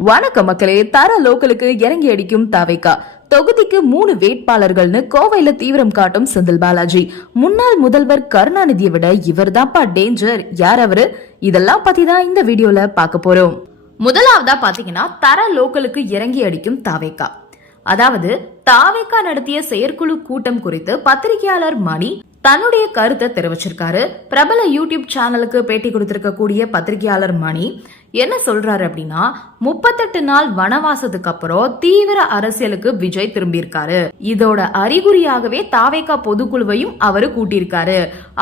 வணக்கம் மக்களே தர லோக்கலுக்கு இறங்கி அடிக்கும் தவைக்கா. தொகுதிக்கு மூணு வேட்பாளர்கள்னு கோவையில தீவிரம் காட்டும் செந்தில் பாலாஜி. முன்னாள் முதல்வர் கருணாநிதியை விட இவர்தான்ப்பா டேஞ்சர் யார் அவரு? இதெல்லாம் பத்தி தான் இந்த வீடியோல பார்க்க போறோம். முதலாவதா பாத்தீங்கன்னா தர லோக்கலுக்கு இறங்கி அடிக்கும் தாவேக்கா. அதாவது தாவேக்கா நடத்திய செயற்குழு கூட்டம் குறித்து பத்திரிகையாளர் மணி தன்னுடைய கருத்தை தெரிவிச்சிருக்காரு. பிரபல யூடியூப் சேனலுக்கு பேட்டி கொடுத்திருக்க கூடிய பத்திரிகையாளர் மணி என்ன சொல்றாரு அப்படின்னா முப்பத்தெட்டு நாள் வனவாசத்துக்கு அப்புறம் தீவிர அரசியலுக்கு விஜய் திரும்பியிருக்காரு. இதோட அறிகுறியாகவே தாவேகா பொதுக்குழுவையும் அவரு கூட்டியிருக்காரு.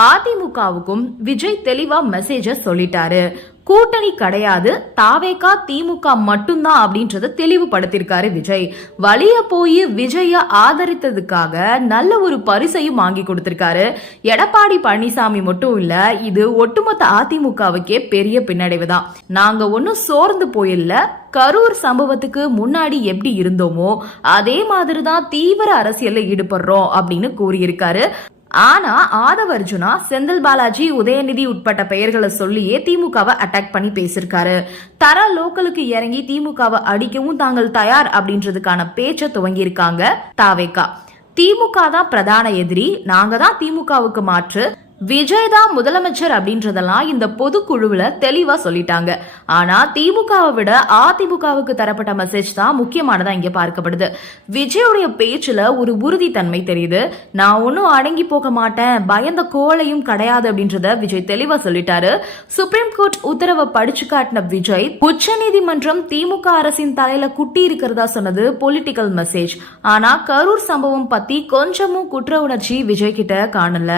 அதிமுகவுக்கும் விஜய் தெளிவா மெசேஜ சொல்லிட்டாரு. கூட்டணி கிடையாது. தாவேகா திமுக மட்டும்தான் அப்படின்றத தெளிவுபடுத்திருக்காரு விஜய். வழிய போய் விஜய ஆதரித்ததுக்காக நல்ல ஒரு பரிசையும் வாங்கி கொடுத்திருக்காரு. எடப்பாடி பழனிசாமி மட்டும் இல்ல இது ஒட்டுமொத்த அதிமுகவுக்கே பெரிய பின்னடைவு தான். நாங்க ஒன்னும் சோர்ந்து போயில்ல. கரூர் சம்பவத்துக்கு முன்னாடி எப்படி இருந்தோமோ அதே மாதிரி தான் தீவிர அரசியல்ல ஈடுபடுறோம் அப்படின்னு கூறியிருக்காரு. ஆனா ஆதவர்ஜுனா செந்தில் பாலாஜி உதயநிதி உட்பட்ட பெயர்களை சொல்லியே திமுகவை அட்டாக் பண்ணி பேசியிருக்காரு தர லோக்கலுக்கு இறங்கி திமுகவை அடிக்கவும் தாங்கள் தயார் அப்படின்றதுக்கான பேச்ச துவங்கியிருக்காங்க தாவேக்கா. திமுக தான் பிரதான எதிரி நாங்க தான் திமுகவுக்கு மாற்று. விஜய் தான் முதலமைச்சர் அப்படின்றதெல்லாம் இந்த பொதுக்குழுவில் தெளிவா சொல்லிட்டாங்க. ஆனா திமுகவை விட அதிமுகவுக்கு தரப்பட்ட மெசேஜ் தான் முக்கியமானதா இங்க பார்க்கப்படுது. விஜயோடைய பேச்சுல ஒரு உறுதித்தன்மை தெரியுது. நான் ஒன்னும் அடங்கி போக மாட்டேன். பயந்த கோலையும் கிடையாது அப்படின்றத விஜய் தெளிவா சொல்லிட்டாரு. சுப்ரீம் கோர்ட் உத்தரவை படிச்சு காட்டின விஜய் உச்சநீதிமன்றம் திமுக அரசின் தலையில குட்டி இருக்கிறதா சொன்னது பொலிட்டிக்கல் மெசேஜ் ஆனா கரூர் சம்பவம் பத்தி கொஞ்சமும் குற்ற உணர்ச்சி விஜய் கிட்ட காணல.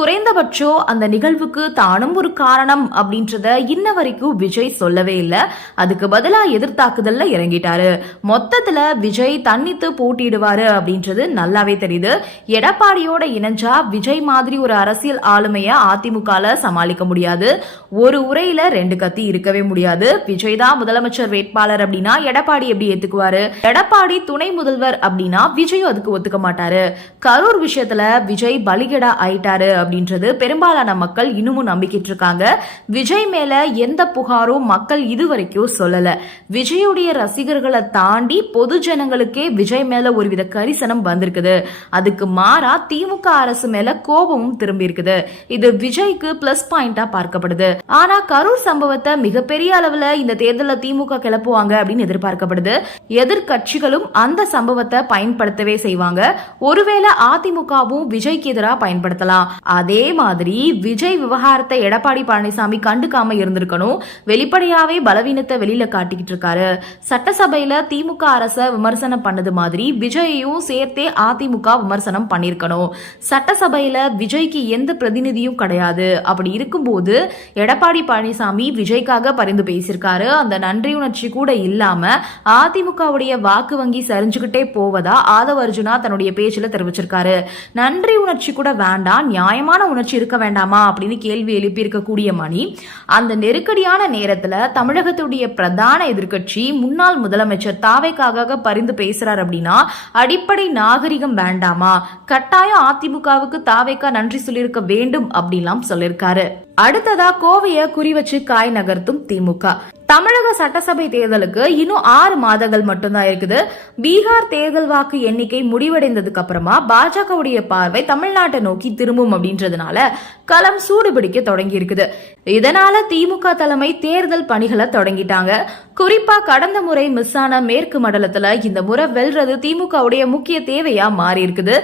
குறைந்தபட்சம் அந்த நிகழ்வுக்கு தானும் ஒரு காரணம் அப்படின்றத இன்ன வரைக்கும் விஜய் சொல்லவே இல்லை. அதுக்கு பதிலாக எதிர்த்தாக்குதல்ல இறங்கிட்டாரு. மொத்தத்துல விஜய் தன்னித்து போட்டியிடுவாரு அப்படின்றது நல்லாவே தெரியுது. எடப்பாடியோட இணைஞ்சா விஜய் மாதிரி ஒரு அரசியல் ஆளுமைய அதிமுகல சமாளிக்க முடியாது. ஒரு உரையில ரெண்டு கத்தி இருக்கவே முடியாது. விஜய் தான் முதலமைச்சர் வேட்பாளர் அப்படின்னா எடப்பாடி எப்படி ஏத்துக்குவாரு? எடப்பாடி துணை முதல்வர் அப்படின்னா விஜயும் அதுக்கு ஒத்துக்க மாட்டாரு. கரூர் விஷயத்துல விஜய் பலிகடா ஆயிட்டாரு அப்படின்றது பெரும்பாலான மக்கள் இன்னமும் நம்பிக்கிட்டு இருக்காங்க விஜய் மேல எந்த புகாரும் மக்கள் இதுவரைக்கும் சொல்லல. விஜயுடைய ரசிகர்களை தாண்டி பொது ஜனங்களுக்கே விஜய் மேல ஒருவித கரிசனம் வந்திருக்குது. அதுக்கு மாறா திமுக அரசு மேல கோபமும் திரும்பி இருக்குது இது விஜய்க்கு பிளஸ் பாயிண்டா பார்க்கப்படுது. ஆனா கரூர் சம்பவத்தை மிகப்பெரிய அளவுல இந்த தேர்தலில் திமுக கிளப்புவாங்க அப்படின்னு எதிர்பார்க்கப்படுது. எதிர்கட்சிகளும் அந்த சம்பவத்தை பயன்படுத்தவே செய்வாங்க. ஒருவேளை அதிமுகவும் விஜய்க்கு எதிராக பயன்படுத்தலாம். அதே மாதிரி விஜய் விவகாரத்தை எடப்பாடி பழனிசாமி கண்டுக்காம இருந்திருக்கணும். வெளிப்படையாவே பலவீனத்தை வெளியில காட்டிக்கிட்டு இருக்காரு. சட்டசபையில திமுக அரச விமர்சனம் பண்ணது மாதிரி விஜயையும் சேர்த்தே அதிமுக விமர்சனம் பண்ணிருக்கணும். சட்டசபையில விஜய்க்கு எந்த பிரதிநிதியும் கிடையாது. அப்படி இருக்கும்போது எடப்பாடி பழனிசாமி விஜய்க்காக பரிந்து பேசியிருக்காரு. அந்த நன்றியுணர்ச்சி கூட இல்லாம அதிமுகவுடைய வாக்கு வங்கி சரிஞ்சுக்கிட்டே போவதா ஆதவ அர்ஜுனா தன்னுடைய பேச்சுல தெரிவிச்சிருக்காரு. நன்றி உணர்ச்சி கூட வேண்டாம் நியாயமான உணர்ச்சி இருக்க வேண்டாமா அப்படின்னு கேள்வி எழுப்பியிருக்கக்கூடிய மணி அந்த நெருக்கடியான நேரத்தில் தமிழகத்துடைய பிரதான எதிர்க்கட்சி முன்னாள் முதலமைச்சர் தாவைக்காக பரிந்து பேசுறார் அப்படின்னா அடிப்படை நாகரிகம் வேண்டாமா? கட்டாயம் அதிமுகவுக்கு தாவைக்கா நன்றி சொல்லியிருக்க வேண்டும் அப்படின்லாம் சொல்லியிருக்காரு. அடுத்ததா கோவையை குறி வச்சு காய் நகர்த்தும் திமுக. தமிழக சட்டசபை தேர்தலுக்கு இன்னும் ஆறு மாதங்கள் மட்டும்தான் இருக்குது. பீகார் தேர்தல் வாக்கு எண்ணிக்கை முடிவடைந்ததுக்கு அப்புறமா பாஜகவுடைய பார்வை தமிழ்நாட்டை நோக்கி திரும்பும் அப்படின்றதுனால களம் சூடுபிடிக்க தொடங்கி இருக்குது இதனால திமுக தலைமை தேர்தல் பணிகளை தொடங்கிட்டாங்க. குறிப்பா கடந்த முறை மிஸ் ஆன மேற்கு மண்டலத்துல இந்த முறை வெல்றது திமுகவுடைய முக்கிய தேவையா மாறி இருக்குது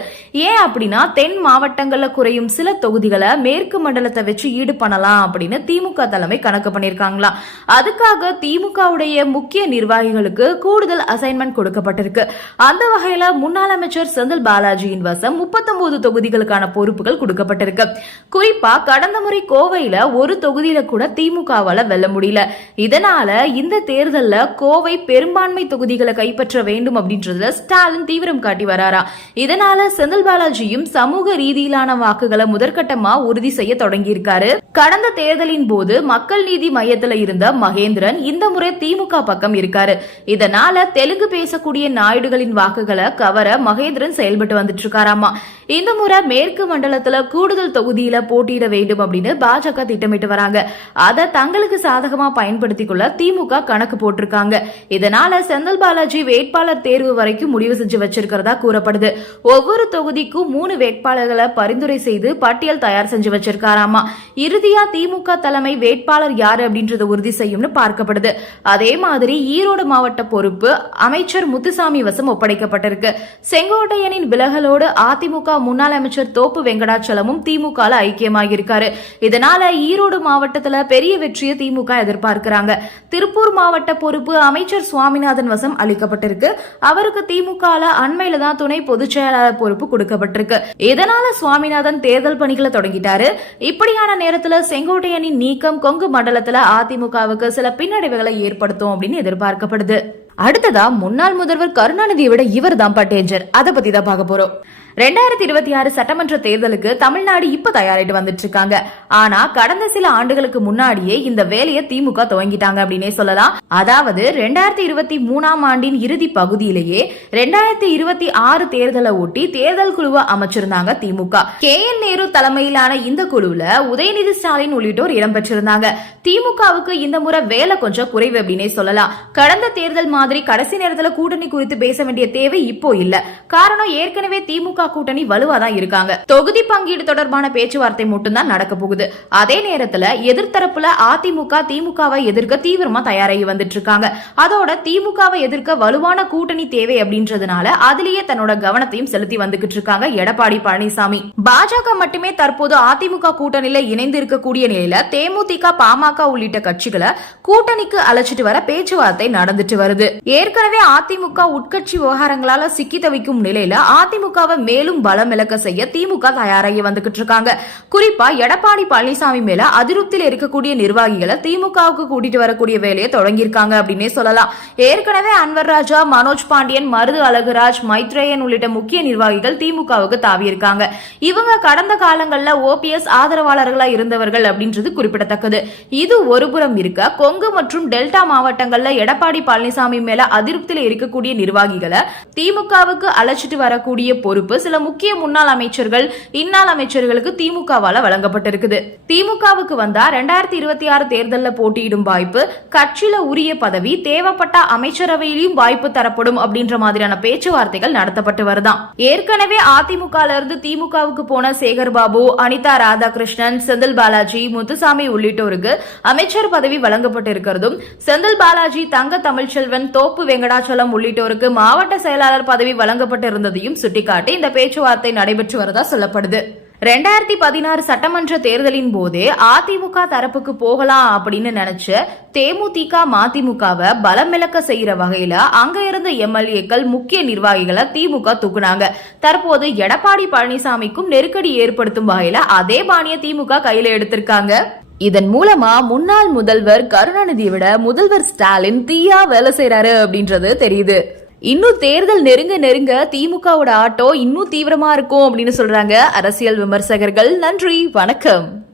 ஏன் அப்படின்னா தென் மாவட்டங்கள்ல குறையும் சில தொகுதிகளை மேற்கு மண்டலத்தை வச்சு ஈடு பண்ணலாம் அப்படின்னு திமுக தலைமை கணக்கு பண்ணிருக்காங்களா அதுக்காக திமுகவுடைய முக்கிய நிர்வாகிகளுக்கு கூடுதல் அசைன்மெண்ட் கொடுக்கப்பட்டிருக்கு. அந்த வகையில முன்னாள் அமைச்சர் செந்தில் பாலாஜியின் வசம் முப்பத்தொன்பது தொகுதிகளுக்கான பொறுப்புகள் கொடுக்கப்பட்டிருக்கு. குறிப்பா கடந்த முறை கோவையில ஒரு தொகுதியில கூட திமுகவால வெல்ல முடியல. இதனால இந்த தேர்தல்ல கோவை பெரும்பான்மை தொகுதிகளை கைப்பற்ற வேண்டும் அப்படின்றதுல ஸ்டாலின் தீவிரம் காட்டி வராரா. இதனால செந்தில் பாலாஜியும் சமூக ரீதியிலான வாக்குகளை முதற்கட்டமா உறுதி செய்ய தொடங்கியிருக்காரு. கடந்த தேர்தலின் போது மக்கள் நீதி மையத்தில் இருந்த மகேந்திர தமிழன் இந்த முறை திமுக பக்கம் இருக்காரு. இதனால தெலுங்கு பேசக்கூடிய நாயுடுகளின் வாக்குகளை கவர மகேந்திரன் செயல்பட்டு வந்துட்டு இருக்காராமா. இந்த முறை மேற்கு மண்டலத்துல கூடுதல் தொகுதியில போட்டியிட வேண்டும் அப்படின்னு பாஜக திட்டமிட்டு வராங்க. அதை தங்களுக்கு சாதகமா பயன்படுத்திக் கொள்ள திமுக கணக்கு போட்டிருக்காங்க. இதனால செந்தில் பாலாஜி வேட்பாளர் தேர்வு வரைக்கும் முடிவு செஞ்சு வச்சிருக்கிறதா கூறப்படுது. ஒவ்வொரு தொகுதிக்கும் மூணு வேட்பாளர்களை பரிந்துரை செய்து பட்டியல் தயார் செஞ்சு வச்சிருக்காராமா. இறுதியா திமுக தலைமை வேட்பாளர் யாரு அப்படின்றத உறுதி செய்யும்னு பார்க்கப்படுது. அதே மாதிரி ஈரோடு மாவட்ட பொறுப்பு அமைச்சர் முத்துசாமி வசம் ஒப்படைக்கப்பட்டிருக்கு. செங்கோட்டையனின் விலகலோடு அதிமுக முன்னாள் அமைச்சர் தோப்பு வெங்கடாச்சலமும் திமுக ஐக்கியமாகியிருக்காரு. இதனால ஈரோடு மாவட்டத்துல பெரிய வெற்றியை திமுக எதிர்பார்க்கிறாங்க. திருப்பூர் மாவட்ட பொறுப்பு அமைச்சர் சுவாமிநாதன் வசம் அளிக்கப்பட்டிருக்கு. அவருக்கு திமுக அண்மையில தான் துணை பொதுச் செயலாளர் பொறுப்பு கொடுக்கப்பட்டிருக்கு. இதனால சுவாமிநாதன் தேர்தல் பணிகளை தொடங்கிட்டாரு. இப்படியான நேரத்துல செங்கோட்டையனின் நீக்கம் கொங்கு மண்டலத்துல அதிமுகவுக்கு சில பின்னடைவுகளை ஏற்படுத்தும் அப்படின்னு எதிர்பார்க்கப்படுது. அடுத்ததா முன்னாள் முதல்வர் கருணாநிதியை விட இவர் தான் டேஞ்சர் அதை பத்தி தான் பார்க்க போறோம். ரெண்டாயிரத்தி இருபத்தி ஆறு சட்டமன்ற தேர்தலுக்கு தமிழ்நாடு இப்ப தயாரிட்டு வந்துட்டு இருக்காங்க ஆனா கடந்த சில ஆண்டுகளுக்கு முன்னாடியே இந்த வேலையை திமுக துவங்கிட்டாங்க அப்படின்னே சொல்லலாம். அதாவது ரெண்டாயிரத்தி இருபத்தி மூணாம் ஆண்டின் இறுதி பகுதியிலேயே ரெண்டாயிரத்தி இருபத்தி ஆறு தேர்தலை ஒட்டி தேர்தல் குழுவை அமைச்சிருந்தாங்க திமுக. கே. என். நேரு தலைமையிலான இந்த குழுவுல உதயநிதி ஸ்டாலின் உள்ளிட்டோர் இடம்பெற்றிருந்தாங்க. திமுகவுக்கு இந்த முறை வேலை கொஞ்சம் குறைவு அப்படின்னே சொல்லலாம். கடந்த தேர்தல் மாதிரி கடைசி நேரத்துல கூட்டணி குறித்து பேச வேண்டிய தேவை இப்போ இல்ல. காரணம் ஏற்கனவே திமுக கூட்டணி வலுவா தான் இருக்காங்க. தொகுதி பங்கீடு தொடர்பான பேச்சுவார்த்தை மட்டும்தான் நடக்க போகுது. அதே நேரத்துல எதிர்த்தரப்புல அதிமுக திமுகவை எதிர்க்க தீவிரமா தயாராகி வந்துட்டு இருக்காங்க. அதோட திமுகவை எதிர்க்க வலுவான கூட்டணி தேவை அப்படின்றதுனால அதுலயே தன்னோட கவனத்தையும் செலுத்தி வந்துகிட்டு இருக்காங்க எடப்பாடி பழனிசாமி. பாஜக மட்டுமே தற்போது அதிமுக கூட்டணியில இணைந்து இருக்கக்கூடிய நிலையில தேமுதிக பாமக உள்ளிட்ட கட்சிகளை கூட்டணிக்கு அழைச்சிட்டு வர பேச்சுவார்த்தை நடந்துட்டு வருது. ஏற்கனவே அதிமுக உட்கட்சி விவகாரங்களால சிக்கி தவிக்கும் நிலையில அதிமுகவை மேலும் பலம் இழக்க செய்ய திமுக தயாராகி வந்துகிட்டு இருக்காங்க. குறிப்பா எடப்பாடி பழனிசாமி மேல அதிருப்தியில் இருக்கக்கூடிய நிர்வாகிகளை திமுகவுக்கு கூட்டிட்டு வரக்கூடிய வேலையை தொடங்கியிருக்காங்க அப்படின்னே சொல்லலாம். ஏற்கனவே அன்வர் ராஜா மனோஜ் பாண்டியன் மருது அழகுராஜ் மைத்ரேயன் உள்ளிட்ட முக்கிய நிர்வாகிகள் திமுகவுக்கு தாவி இருக்காங்க இவங்க கடந்த காலங்கள்ல ஓபிஎஸ் ஆதரவாளர்களா இருந்தவர்கள் அப்படின்றது குறிப்பிடத்தக்கது. இது ஒருபுறம் இருக்க கொங்கு மற்றும் டெல்டா மாவட்டங்கள்ல எடப்பாடி பழனிசாமி மேல அதிருப்தியில் இருக்கக்கூடிய நிர்வாகிகளை திமுகவுக்கு அழைச்சிட்டு வரக்கூடிய பொறுப்பு சில முக்கிய முன்னாள் அமைச்சர்கள் இன்னாள் அமைச்சர்களுக்கு திமுகவால வழங்கப்பட்டிருக்குது. திமுகவுக்கு வந்தா ரெண்டாயிரத்தி இருபத்தி ஆறு தேர்தலில் போட்டியிடும் வாய்ப்பு கட்சியில உரிய பதவி தேவைப்பட்ட அமைச்சரவையிலும் வாய்ப்பு தரப்படும் அப்படின்ற மாதிரியான பேச்சுவார்த்தைகள் நடத்தப்பட்டு வருதாம். ஏற்கனவே அதிமுக இருந்து திமுகவுக்கு போன சேகர் பாபு அனிதா ராதாகிருஷ்ணன் செந்தில் பாலாஜி முத்துசாமி உள்ளிட்டோருக்கு அமைச்சர் பதவி வழங்கப்பட்டிருக்கிறதும் செந்தில் பாலாஜி தங்க தமிழ்ச்செல்வன் தோப்பு வெங்கடாச்சலம் உள்ளிட்டோருக்கு மாவட்ட செயலாளர் பதவி வழங்கப்பட்டிருந்ததையும் சுட்டிக்காட்டி இந்த இந்த பேச்சுவார்த்தை நடைபெற்று வரதா சொல்லப்படுது. ரெண்டாயிரத்தி பதினாறு சட்டமன்ற தேர்தலின் போதே அதிமுக தரப்புக்கு போகலாம் அப்படின்னு நினைச்சு தேமுதிக மதிமுகவை பலமிழக்க செய்யற வகையில அங்க இருந்த எம்எல்ஏக்கள் முக்கிய நிர்வாகிகளை திமுக தூக்குனாங்க. தற்போது எடப்பாடி பழனிசாமிக்கும் நெருக்கடி ஏற்படுத்தும் வகையில அதே பாணிய திமுக கையில எடுத்திருக்காங்க. இதன் மூலமா முன்னாள் முதல்வர் கருணாநிதியை விட முதல்வர் ஸ்டாலின் தீயா வேலை செய்யறாரு அப்படின்றது தெரியுது. இன்னும் தேர்தல் நெருங்க நெருங்க திமுகவோட ஆட்டோ இன்னும் தீவிரமா இருக்கும் அப்படின்னு சொல்றாங்க அரசியல் விமர்சகர்கள். நன்றி வணக்கம்.